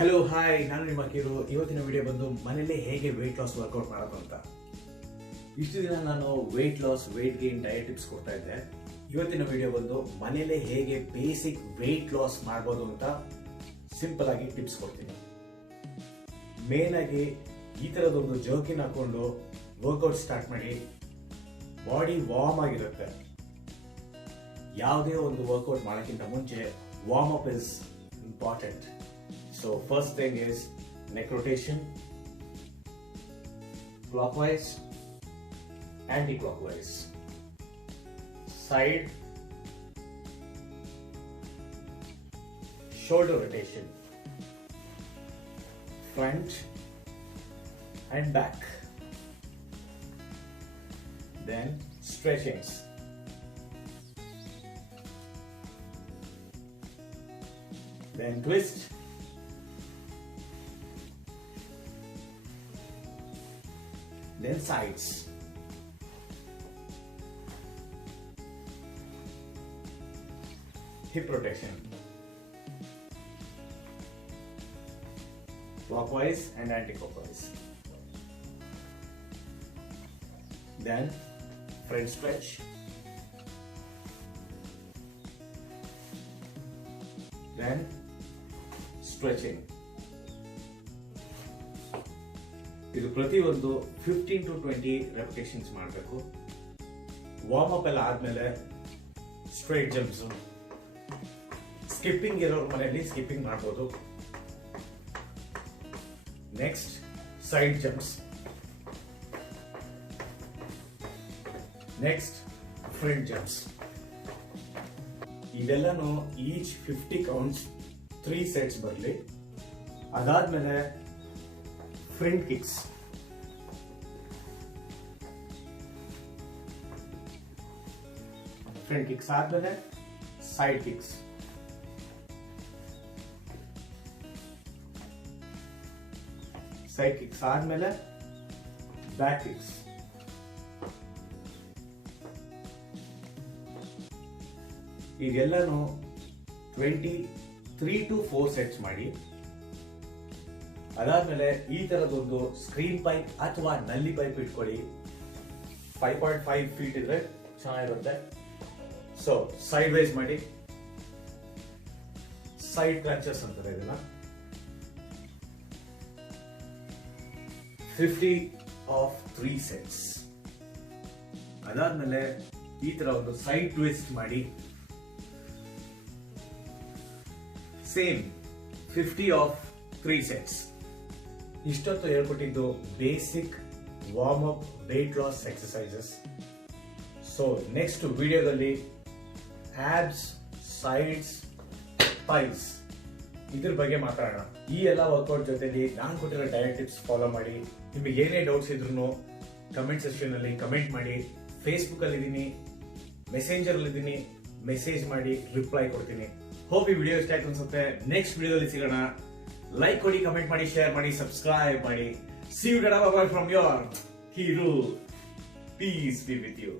Hello hi, ನಾನು ನಿಮ್ಮ ಕಿರು. ಇವತ್ತಿನ ವಿಡಿಯೋ ಬಂದು ಮನೇಲಿ ಹೇಗೆ ವೆಯ್ಟ್ ಲಾಸ್ ವರ್ಕೌಟ್ ಮಾಡೋದು ಅಂತ. ಇಷ್ಟು ದಿನ ನಾನು weight loss, weight gain, diet tips ಕೊಡ್ತಾ ಇದ್ದೆ. ಇವತ್ತಿನ ವಿಡಿಯೋ ಬಂದು ಮನೇಲೆ ಹೇಗೆ ಬೇಸಿಕ್ ವೆಯ್ಟ್ ಲಾಸ್ ಮಾಡ್ಬೋದು ಅಂತ ಸಿಂಪಲ್ ಆಗಿ ಟಿಪ್ಸ್ ಕೊಡ್ತೀನಿ. ಮೇನ್ ಆಗಿ ಈ ತರದೊಂದು ಜರ್ಕಿನ್ ಹಾಕೊಂಡು ವರ್ಕೌಟ್ ಸ್ಟಾರ್ಟ್ ಮಾಡಿ. ಬಾಡಿ ವಾರ್ಮ್ ಆಗಿರುತ್ತೆ. ಯಾವುದೇ ಒಂದು ವರ್ಕೌಟ್ ಮಾಡೋಕ್ಕಿಂತ ಮುಂಚೆ warm up is important. So first thing is neck rotation, clockwise, anti-clockwise, side, shoulder rotation, front and back. Then stretchings. Then twist. Then sides. Hip rotation. Clockwise and anti-clockwise. Then front stretch. Then stretching. ಇದು ಪ್ರತಿಯೊಂದು 15 to 20 repetitions ಮಾಡಬೇಕು. Warm up ಎಲ್ಲ ಆದ್ಮೇಲೆ straight jumps. Skipping ಇರೋರ ಮನೆಯಲ್ಲಿ skipping ಮಾಡ್ಬೋದು. Next side jumps. Next front jumps. ಇದೆಲ್ಲಾನು each 50 counts 3 sets ಬರಲಿ. ಅದಾದ್ಮೇಲೆ ಫ್ರಂಟ್ ಕಿಕ್ಸ್. ಫ್ರಂಟ್ ಕಿಕ್ಸ್ ಆದ್ಮೇಲೆ ಸೈಡ್ ಕಿಕ್ಸ್. ಸೈಡ್ ಕಿಕ್ಸ್ ಆದ್ಮೇಲೆ ಬ್ಯಾಕ್ ಕಿಕ್ಸ್. ಇದೆಲ್ಲನೂ 23 to 4 ಸೆಟ್ಸ್ ಮಾಡಿ. ಅದಾದ್ಮೇಲೆ ಈ ತರದೊಂದು ಸ್ಕ್ರೀನ್ ಪೈಪ್ ಅಥವಾ ನಲ್ಲಿ ಪೈಪ್ ಇಟ್ಕೊಳ್ಳಿ. 5.5 ಫೀಟ್ ಇದ್ರೆ ಚೆನ್ನಾಗಿರುತ್ತೆ. ಸೊ ಸೈಡ್ ವೈಸ್ ಮಾಡಿ. ಸೈಡ್ ಕ್ರಂಚಸ್ ಅಂತಾರೆ ಇದನ್ನ. 50 of 3 ಸೆಟ್ಸ್. ಅದಾದ್ಮೇಲೆ ಈ ತರ ಒಂದು ಸೈಡ್ ಟ್ವಿಸ್ಟ್ ಮಾಡಿ. Same 50 of 3 sets. ಇಷ್ಟೊತ್ತು ಹೇಳ್ಕೊಟ್ಟಿದ್ದು basic warm up weight loss exercises. So next ವಿಡಿಯೋದಲ್ಲಿ ಆಬ್ಸ್, ಸೈಡ್ಸ್, ಥೈಸ್ ಇದ್ರ ಬಗ್ಗೆ ಮಾತಾಡೋಣ. ಈ ಎಲ್ಲ ವರ್ಕೌಟ್ ಜೊತೆಲಿ ನಾನು ಕೊಟ್ಟಿರೋ ಡಯಟ್ ಟಿಪ್ಸ್ ಫಾಲೋ ಮಾಡಿ. ನಿಮಗೆ ಏನೇ ಡೌಟ್ಸ್ ಇದ್ರು ಕಮೆಂಟ್ ಸೆಕ್ಷನ್ ಅಲ್ಲಿ ಕಮೆಂಟ್ ಮಾಡಿ. ಫೇಸ್ಬುಕ್ ಅಲ್ಲಿ ಇದ್ದೀನಿ, ಮೆಸೆಂಜರ್ ಅಲ್ಲಿ ಇದ್ದೀನಿ, ಮೆಸೇಜ್ ಮಾಡಿ, ರಿಪ್ಲೈ ಕೊಡ್ತೀನಿ. ಹೋಪ್ ಈ ವಿಡಿಯೋ ಇಷ್ಟ ಆಯ್ತು ಅನ್ಸುತ್ತೆ. ನೆಕ್ಸ್ಟ್ ವಿಡಿಯೋದಲ್ಲಿ ಸಿಗೋಣ. ಲೈಕ್ ಕೊಡಿ, ಕಮೆಂಟ್ ಮಾಡಿ, ಶೇರ್ ಮಾಡಿ, ಸಬ್ಸ್ಕ್ರೈಬ್ ಮಾಡಿ. See you, Dada, bye from your Kiru. Peace be with you.